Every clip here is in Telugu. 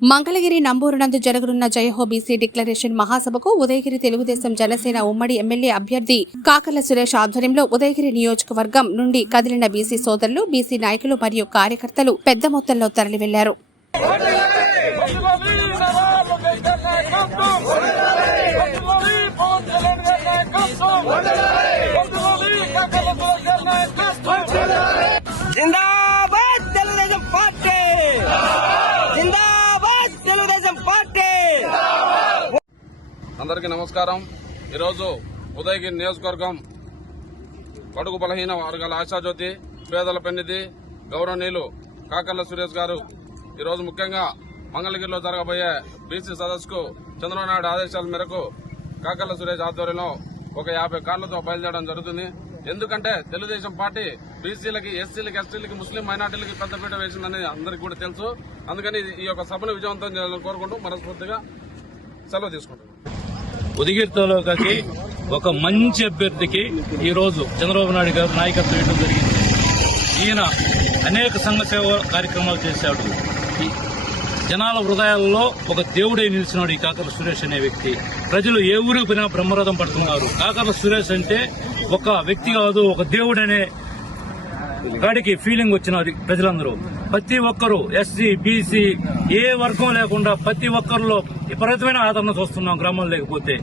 మంగళగిరి నంబూరునందు జరగనున్న జయహో బీసీ డిక్లరేషన్ మహాసభకు ఉదయగిరి తెలుగుదేశం జనసేన ఉమ్మడి ఎమ్మెల్యే అభ్యర్థి కాకర్ల సురేష్ ఆధ్వర్యంలో ఉదయగిరి నియోజకవర్గం నుండి కదిలిన బీసీ సోదరులు బీసీ నాయకులు మరియు కార్యకర్తలు పెద్ద మొత్తంలో తరలి వెళ్ళారు వందనాలి నవాబు వెంకన్న నాయకత్వం వందనాలి పవన్ కళ్యాణ్ గారి నాయకత్వం వందనాలి కాకల గారి నాయకత్వం జిందాబాద్ తెలుగుదేశం పార్టీ జిందాబాద్ తెలుగుదేశం పార్టీ అందరికీ నమస్కారం. ఈరోజు ఉదయగిరి నియోజకవర్గం కడుగు బలహీన వర్గాల ఆశాజ్యోతి పేదల పెన్నిధి గౌరవనీయులు కాకర్ల సురేష్ గారు. ఈరోజు ముఖ్యంగా మంగళగిరిలో జరగబోయే బీసీ సదస్సుకు చంద్రబాబు నాయుడు ఆదేశాల మేరకు కాకర్ల సురేష్ ఆధ్వర్యంలో ఒక యాభై కార్లతో బయలుదేరడం జరుగుతుంది. ఎందుకంటే తెలుగుదేశం పార్టీ బీసీలకి ఎస్సీలకి ఎస్టీలకి ముస్లిం మైనార్టీలకి పెద్దపీట వేసిందని అందరికీ కూడా తెలుసు. అందుకని ఈ యొక్క సభను విజయవంతం చేయాలని కోరుకుంటూ మనస్ఫూర్తిగా సెలవు తీసుకుంటున్నాం. ఉదిగిరితోలోకి ఒక మంచి అభ్యర్థికి ఈ రోజు చంద్రబాబు నాయుడు గారు నాయకత్వం ఇవ్వడం జరిగింది. ఈయన అనేక సంఘ సేవ కార్యక్రమాలు చేశాడు. జనాల హృదయాల్లో ఒక దేవుడే నిలిచినాడు ఈ కాకర సురేష్ అనే వ్యక్తి. ప్రజలు ఏ ఊరికి పోయినా బ్రహ్మరథం పడుతున్నారు కాకర సురేష్ అంటే ఒక వ్యక్తి కాదు ఒక దేవుడనే గాడికి ఫీలింగ్ వచ్చినది ప్రజలందరూ. ప్రతి ఒక్కరూ ఎస్సీ బీసీ ఏ వర్గం లేకుండా ప్రతి ఒక్కరిలో విపరీతమైన ఆదరణ చూస్తున్నాం గ్రామాలు లేకపోతే.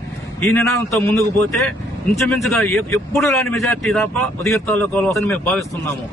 ఈ నినాదంతో ముందుకు పోతే ఇంచుమించుగా ఎప్పుడు రాని మెజార్టీ తప్ప ఉదగిరి తాలూకాలో మేము భావిస్తున్నాము.